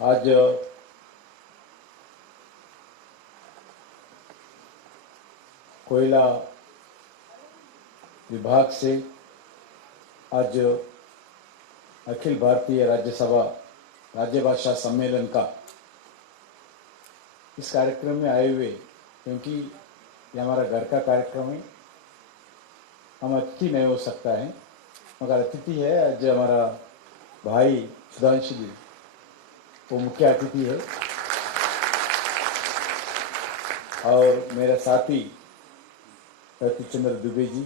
आज कोयला विभाग से आज अखिल भारतीय राज्यसभा राज्य भाषा सम्मेलन का इस कार्यक्रम में आए हुए, क्योंकि ये हमारा घर का कार्यक्रम है, हम अतिथि नहीं हो सकता है, मगर अतिथि है आज हमारा भाई सुधांशु जी, वो मुख्य अतिथि है। और मेरा साथी रतिचंद्र दुबे जी,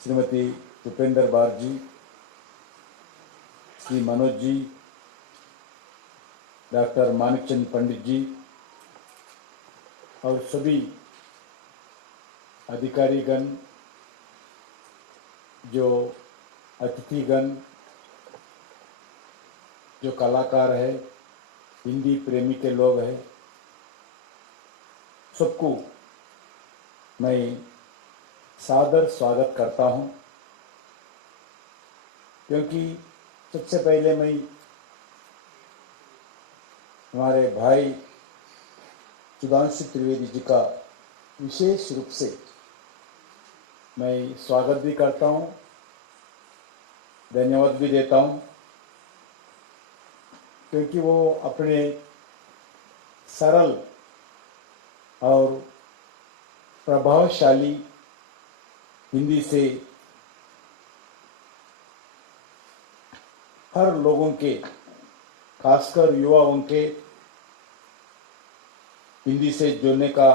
श्रीमती भूपेंद्र बार जी, श्री मनोज जी, डॉक्टर मानिकचंद पंडित जी और सभी अधिकारीगण, जो अतिथिगण, जो कलाकार है, हिंदी प्रेमी के लोग हैं, सबको मैं सादर स्वागत करता हूं। क्योंकि सबसे पहले मैं हमारे भाई सुधांशु त्रिवेदी जी का विशेष रूप से मैं स्वागत भी करता हूं, धन्यवाद भी देता हूं, क्योंकि वो अपने सरल और प्रभावशाली हिंदी से हर लोगों के, खासकर युवाओं के हिंदी से जुड़ने का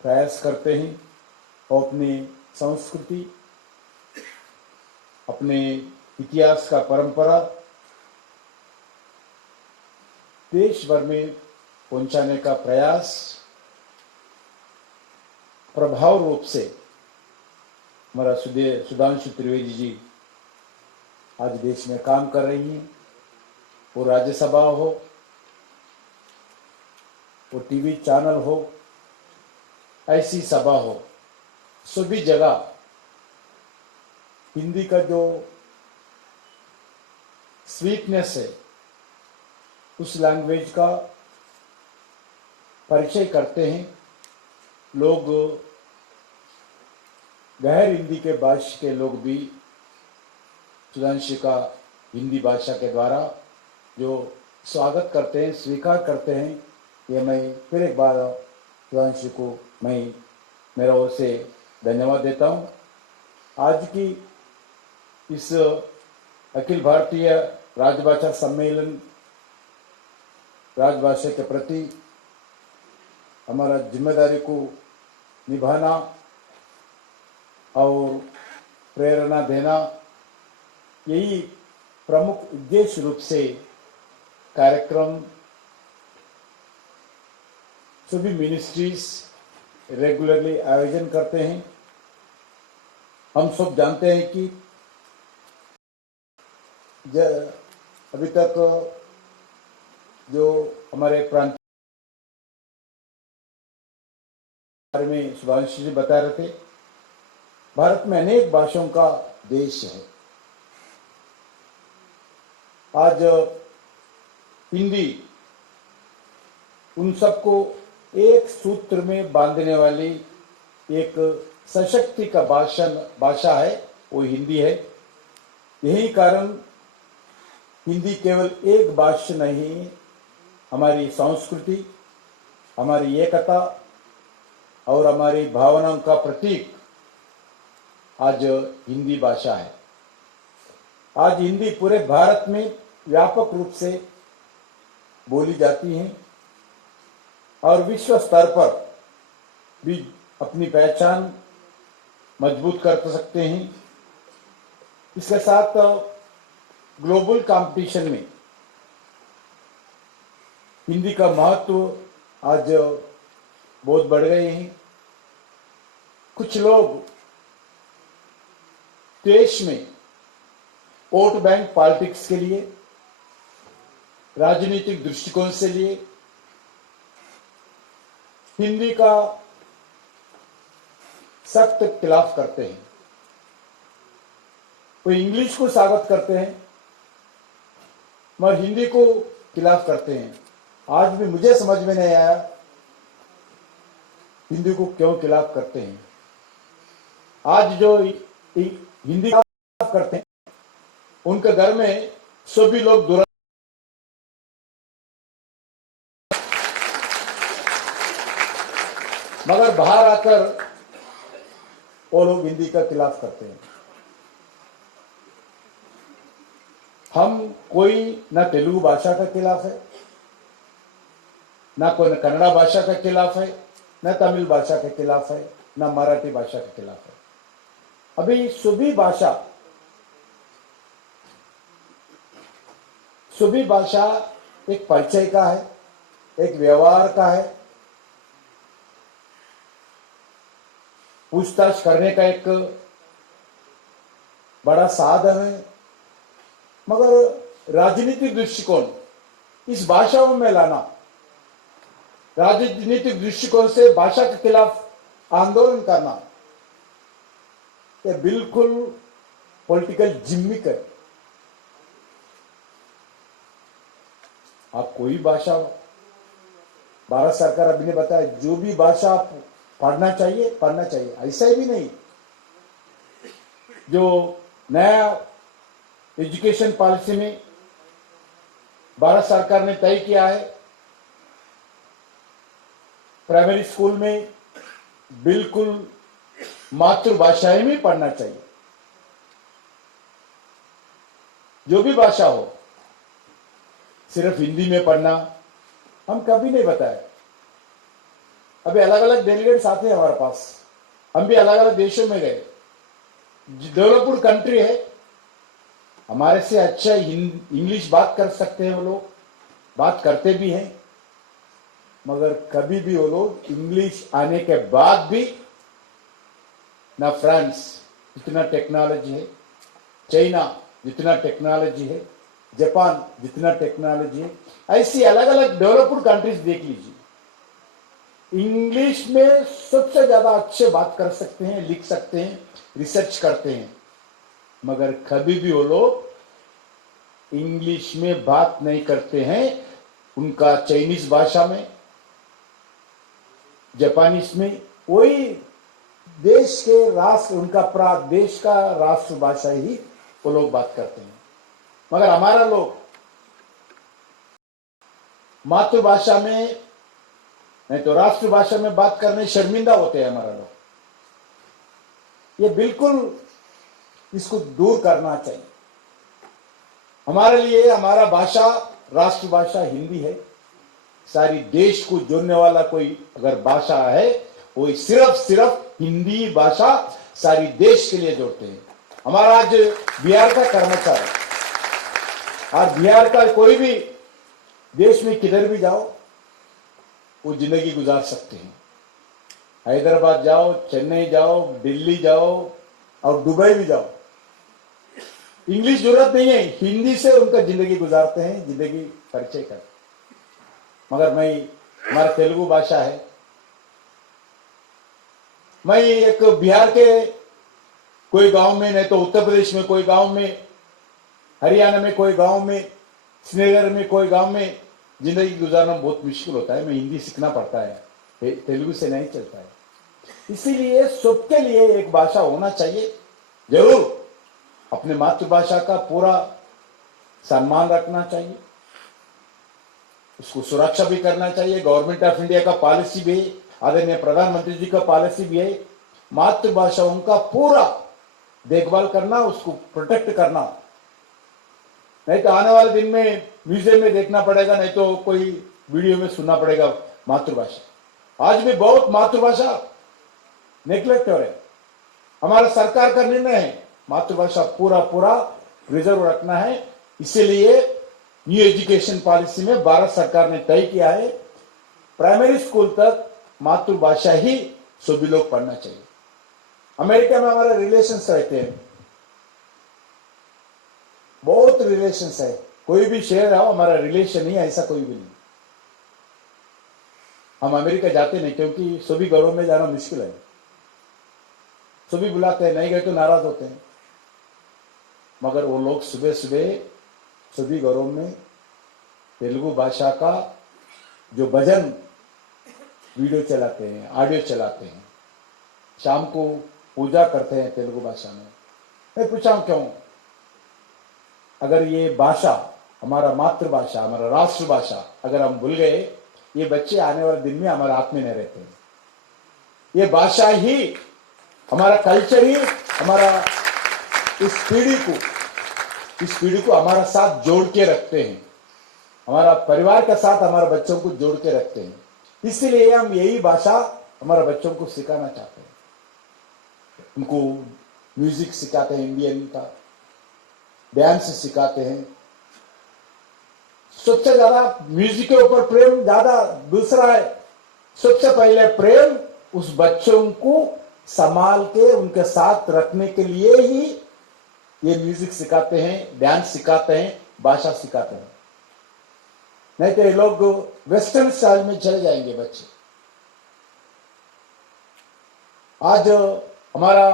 प्रयास करते हैं और अपनी संस्कृति, अपने इतिहास का परंपरा देश भर में पहुंचाने का प्रयास प्रभाव रूप से हमारा सुधांशु त्रिवेदी जी आज देश में काम कर रही हैं। वो राज्यसभा हो, वो टीवी चैनल हो, ऐसी सभा हो, सभी जगह हिंदी का जो स्वीटनेस है, उस लैंग्वेज का परिचय करते हैं। लोग गैर हिंदी के भाषा के लोग भी सुधांशु का हिंदी भाषा के द्वारा जो स्वागत करते हैं, स्वीकार करते हैं, ये मैं फिर एक बार सुधांशु को मैं मेरा ओर से धन्यवाद देता हूँ। आज की इस अखिल भारतीय राजभाषा सम्मेलन, राजभाषा के प्रति हमारा जिम्मेदारी को निभाना और प्रेरणा देना, यही प्रमुख उद्देश्य रूप से कार्यक्रम सभी मिनिस्ट्रीज रेगुलरली आयोजन करते हैं। हम सब जानते हैं कि अभी तक जो हमारे प्रांत में सुभाष जी बता रहे थे, भारत में अनेक भाषाओं का देश है। आज हिंदी उन सबको एक सूत्र में बांधने वाली एक सशक्त का भाषा है, वो हिंदी है। यही कारण हिंदी केवल एक भाषा नहीं, हमारी संस्कृति, हमारी एकता और हमारी भावनाओं का प्रतीक आज हिंदी भाषा है। आज हिंदी पूरे भारत में व्यापक रूप से बोली जाती है और विश्व स्तर पर भी अपनी पहचान मजबूत कर सकते हैं। इसके साथ ग्लोबल कंपटीशन में हिंदी का महत्व आज बहुत बढ़ गए हैं। कुछ लोग देश में वोट बैंक पॉलिटिक्स के लिए, राजनीतिक दृष्टिकोण से लिए हिंदी का सख्त खिलाफ करते हैं। वो इंग्लिश को स्वागत करते हैं, मगर हिंदी को खिलाफ करते हैं। आज भी मुझे समझ में नहीं आया हिंदी को क्यों खिलाफ करते हैं। आज जो हिंदी खिलाफ करते हैं उनके घर में सभी लोग दूर, मगर बाहर आकर वो लोग हिंदी का खिलाफ करते हैं। हम कोई ना तेलुगु भाषा का खिलाफ है, ना कोई कन्नड़ा भाषा के खिलाफ है, न तमिल भाषा के खिलाफ है, न मराठी भाषा के खिलाफ है। अभी सभी भाषा एक परिचय का है, एक व्यवहार का है, पूछताछ करने का एक बड़ा साधन है। मगर राजनीतिक दृष्टिकोण इस भाषाओं में लाना, राजनीतिक दृष्टिकोण से भाषा के खिलाफ आंदोलन करना, यह बिल्कुल पॉलिटिकल जिम्मिक है। आप कोई भाषा, भारत सरकार अभी ने बताया जो भी भाषा आप पढ़ना चाहिए, ऐसा ही भी नहीं। जो नया एजुकेशन पॉलिसी में भारत सरकार ने तय किया है, प्राइमरी स्कूल में बिल्कुल मातृभाषा में पढ़ना चाहिए। जो भी भाषा हो, सिर्फ हिंदी में पढ़ना हम कभी नहीं बताए। अभी अलग अलग डेलीगेट्स आते हैं हमारे पास, हम भी अलग अलग देशों में गए, डेवलप्ड कंट्री है, हमारे से अच्छा इंग्लिश बात कर सकते हैं वो लोग, बात करते भी हैं। मगर कभी भी वो लोग इंग्लिश आने के बाद भी ना फ्रांस जितना टेक्नोलॉजी है, चाइना जितना टेक्नोलॉजी है, जापान जितना टेक्नोलॉजी है, ऐसी अलग अलग डेवलप्ड कंट्रीज देख लीजिए, इंग्लिश में सबसे ज्यादा अच्छे बात कर सकते हैं, लिख सकते हैं, रिसर्च करते हैं। मगर कभी भी वो लोग इंग्लिश में बात नहीं करते हैं। उनका चाइनीज भाषा में, जापानीज में, वही देश के राष्ट्र, उनका देश का राष्ट्र भाषा ही वो लोग बात करते हैं। मगर हमारा लोग मातृभाषा में नहीं तो राष्ट्रभाषा में बात करने शर्मिंदा होते हैं हमारा लोग। ये बिल्कुल इसको दूर करना चाहिए। हमारे लिए हमारा भाषा, राष्ट्रभाषा हिंदी है। सारी देश को जोड़ने वाला कोई अगर भाषा है, वो सिर्फ हिंदी भाषा सारी देश के लिए जोड़ते हैं। हमारा आज बिहार का कर्मचारी, आज बिहार का कोई भी देश में किधर भी जाओ वो जिंदगी गुजार सकते हैं। हैदराबाद जाओ, चेन्नई जाओ, दिल्ली जाओ और दुबई भी जाओ, इंग्लिश जरूरत नहीं है, हिंदी से उनका जिंदगी गुजारते हैं, जिंदगी परिचय कर। मगर हमारा तेलुगु भाषा है, मैं एक बिहार के कोई गांव में, नहीं तो उत्तर प्रदेश में कोई गांव में, हरियाणा में कोई गांव में, श्रीनगर में कोई गांव में जिंदगी गुजारना बहुत मुश्किल होता है। मैं हिंदी सीखना पड़ता है, तेलुगु से नहीं चलता है। इसीलिए सबके लिए एक भाषा होना चाहिए। जरूर अपने मातृभाषा का पूरा सम्मान रखना चाहिए, उसको सुरक्षा भी करना चाहिए। गवर्नमेंट ऑफ इंडिया का पॉलिसी भी है, आदरणीय प्रधानमंत्री जी का पॉलिसी भी है, मातृभाषाओं का पूरा देखभाल करना, उसको प्रोटेक्ट करना। नहीं तो आने वाले दिन में म्यूजियम में देखना पड़ेगा, नहीं तो कोई वीडियो में सुनना पड़ेगा मातृभाषा। आज भी बहुत मातृभाषा नेग्लेक्ट हो रहे। हमारा सरकार का निर्णय है मातृभाषा पूरा रिजर्व रखना है। इसीलिए न्यू एजुकेशन पॉलिसी में भारत सरकार ने तय किया है, प्राइमरी स्कूल तक मातृभाषा ही सभी लोग पढ़ना चाहिए। अमेरिका में हमारे रिलेशंस रहते हैं, बहुत रिलेशंस है। कोई भी शहर आओ, हमारा रिलेशन ही ऐसा कोई भी नहीं। हम अमेरिका जाते नहीं क्योंकि सभी घरों में जाना मुश्किल है, सभी बुलाते हैं, नहीं गए तो नाराज होते हैं। मगर वो लोग सुबह सुबह सभी घरों में तेलुगु भाषा का जो भजन वीडियो चलाते हैं, ऑडियो चलाते हैं, शाम को पूजा करते हैं तेलुगु भाषा में। मैं पूछा क्यों? अगर ये भाषा हमारा मातृभाषा, हमारा राष्ट्रभाषा अगर हम भूल गए, ये बच्चे आने वाले दिन में हमारे हाथ में नहीं रहते हैं। ये भाषा ही, हमारा कल्चर ही हमारा इस पीढ़ी को हमारा साथ जोड़ के रखते हैं, हमारा परिवार के साथ हमारे बच्चों को जोड़ के रखते हैं। इसलिए हम यही भाषा हमारे बच्चों को सिखाना चाहते हैं। उनको म्यूजिक सिखाते हैं, इंडियन का डांस सिखाते हैं। सबसे ज्यादा म्यूजिक के ऊपर प्रेम ज्यादा दूसरा है। सबसे पहले प्रेम उस बच्चों को संभाल के उनके साथ रखने के लिए ही ये म्यूजिक सिखाते हैं, डांस सिखाते हैं, भाषा सिखाते हैं। नहीं तो ये लोग वेस्टर्न स्टाइल में चले जाएंगे बच्चे। आज हमारा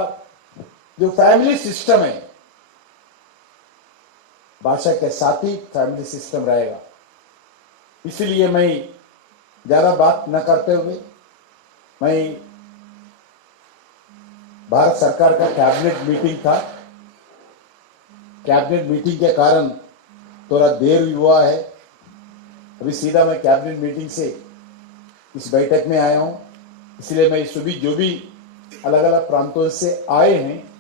जो फैमिली सिस्टम है, भाषा के साथ ही फैमिली सिस्टम रहेगा। इसलिए मैं ज्यादा बात न करते हुए मैं भारत सरकार का कैबिनेट मीटिंग था। कैबिनेट मीटिंग के कारण थोड़ा देर हुआ है। अभी सीधा मैं कैबिनेट मीटिंग से इस बैठक में आया हूं। इसलिए मैं सभी जो भी अलग अलग प्रांतों से आए हैं,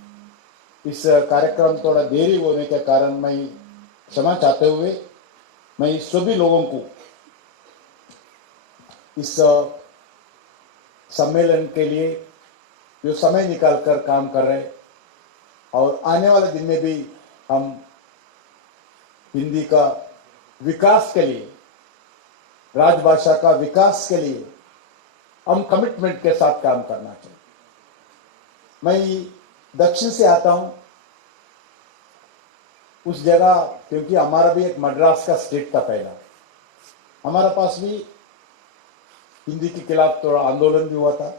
इस कार्यक्रम थोड़ा देरी होने के कारण मैं क्षमा चाहते हुए मैं सभी लोगों को इस सम्मेलन के लिए जो समय निकालकर काम कर रहे हैं और आने वाले दिन में भी हम हिंदी का विकास के लिए, राजभाषा का विकास के लिए हम कमिटमेंट के साथ काम करना चाहिए। मैं दक्षिण से आता हूं, उस जगह, क्योंकि हमारा भी एक मद्रास का स्टेट था पहला, हमारा पास भी हिंदी के खिलाफ थोड़ा आंदोलन भी हुआ था।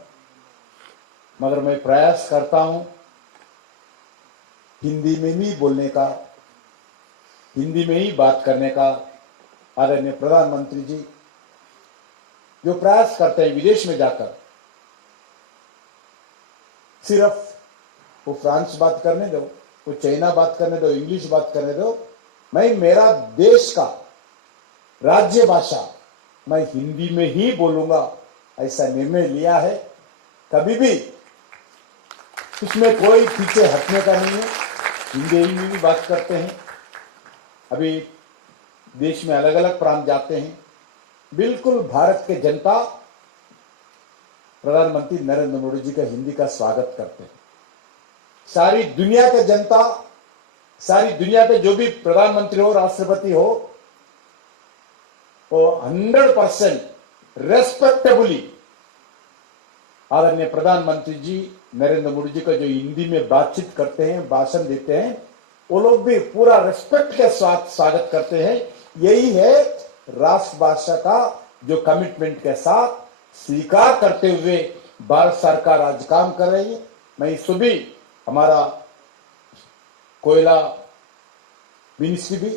मगर मैं प्रयास करता हूं हिंदी में ही बोलने का, हिंदी में ही बात करने का। आदरणीय प्रधानमंत्री जी जो प्रयास करते हैं विदेश में जाकर, सिर्फ वो फ्रांस बात करने दो, वो चाइना बात करने दो, इंग्लिश बात करने दो, मैं मेरा देश का राज्य भाषा मैं हिंदी में ही बोलूंगा, ऐसा निर्णय लिया है। कभी भी उसमें कोई पीछे हटने का नहीं है। हिंदी में भी बात करते हैं। अभी देश में अलग अलग प्रांत जाते हैं, बिल्कुल भारत के जनता प्रधानमंत्री नरेंद्र मोदी जी का हिंदी का स्वागत करते हैं। सारी दुनिया के जनता, सारी दुनिया के जो भी प्रधानमंत्री हो, राष्ट्रपति हो, वो 100% रेस्पेक्टेबली आदरणीय प्रधानमंत्री जी नरेंद्र मोदी जी का जो हिंदी में बातचीत करते हैं, भाषण देते हैं, वो लोग भी पूरा रिस्पेक्ट के साथ स्वागत करते हैं। यही है राष्ट्रभाषा का जो कमिटमेंट के साथ स्वीकार करते हुए भारत सरकार आज काम कर रही है। मैं सभी हमारा कोयला मिनिस्ट्री भी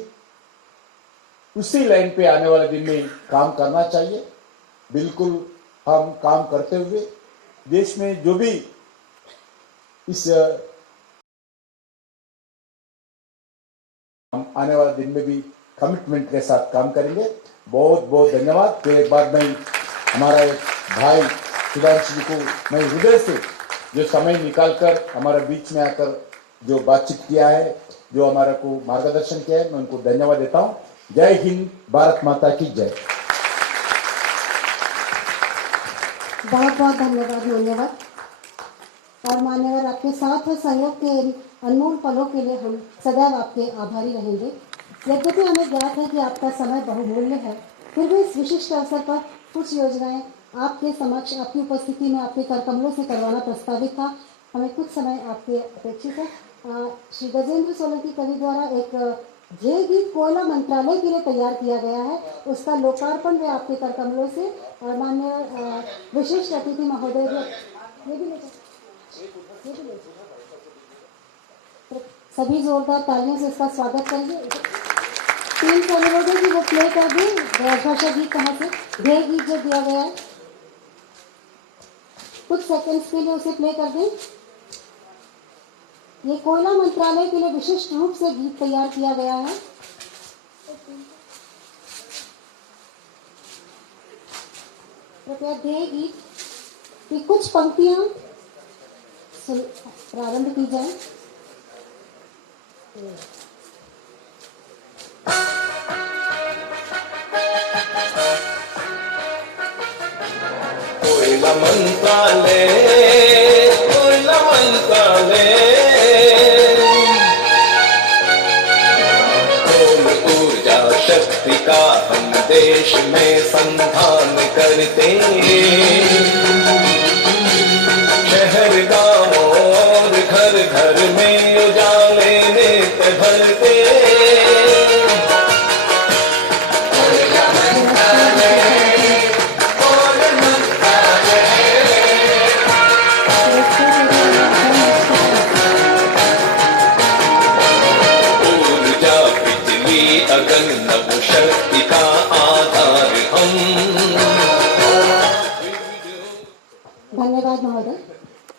उसी लाइन पे आने वाले दिन में काम करना चाहिए। बिल्कुल हम काम करते हुए देश में जो भी इस हम आने वाले दिन में भी कमिटमेंट के साथ काम करेंगे। बहुत बहुत धन्यवाद। फिर एक बार मैं हमारा एक भाई सुधांशु जी को मैं हृदय से जो समय निकालकर हमारे बीच में आकर जो बातचीत किया है, जो हमारा को मार्गदर्शन किया है, मैं उनको धन्यवाद देता हूं। जय हिंद, भारत माता की जय। बहुत बहुत धन्यवाद मान्यवर। और मान्यवर आपके साथ सहयोग के अनमोल पलों के लिए हम सदैव आपके आभारी रहेंगे। यद्यपि हमें ज्ञात है कि आपका समय बहुमूल्य है, फिर भी इस विशिष्ट अवसर पर कुछ योजनाएं आपके समक्ष आपकी उपस्थिति में आपके करकमलों से करवाना प्रस्तावित था। हमें कुछ समय आपके अपेक्षित है। श्री गजेंद्र सोलंकी कवि द्वारा एक जय गीत कोयला मंत्रालय के लिए तैयार किया गया है, उसका लोकार्पण वे आपके करकमलों से और माननीय विशिष्ट अतिथि महोदय ये भी ले सभी जोरदार तालियों से इसका स्वागत करिए। टीम से अनुरोध है कि वो प्ले कर दें राजभाषा गीत कहाँ से ध्येय गीत जो दिया गया है कुछ सेकंड्स के लिए उसे प्ले कर दें। ये कोयला मंत्रालय के लिए विशिष्ट रूप से गीत तैयार किया गया है। कृपया ध्येय गीत की कुछ पंक्तियां प्रारंभ की जाए। कोयला मंत्रालय, कोयला मंत्रालय, कोल ऊर्जा शक्ति का हम देश में संधान करते, शहर गांव और घर घर में उजाले नित्य भरते। अगन नव शक्ति का आधार हम। धन्यवाद महोदय।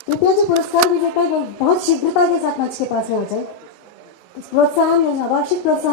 कृपया जो पुरस्कार विजेता है वो बहुत शीघ्रता के साथ मंच के पास में आ जाए। इस प्रोत्साहन योजना वार्षिक प्रोत्साहन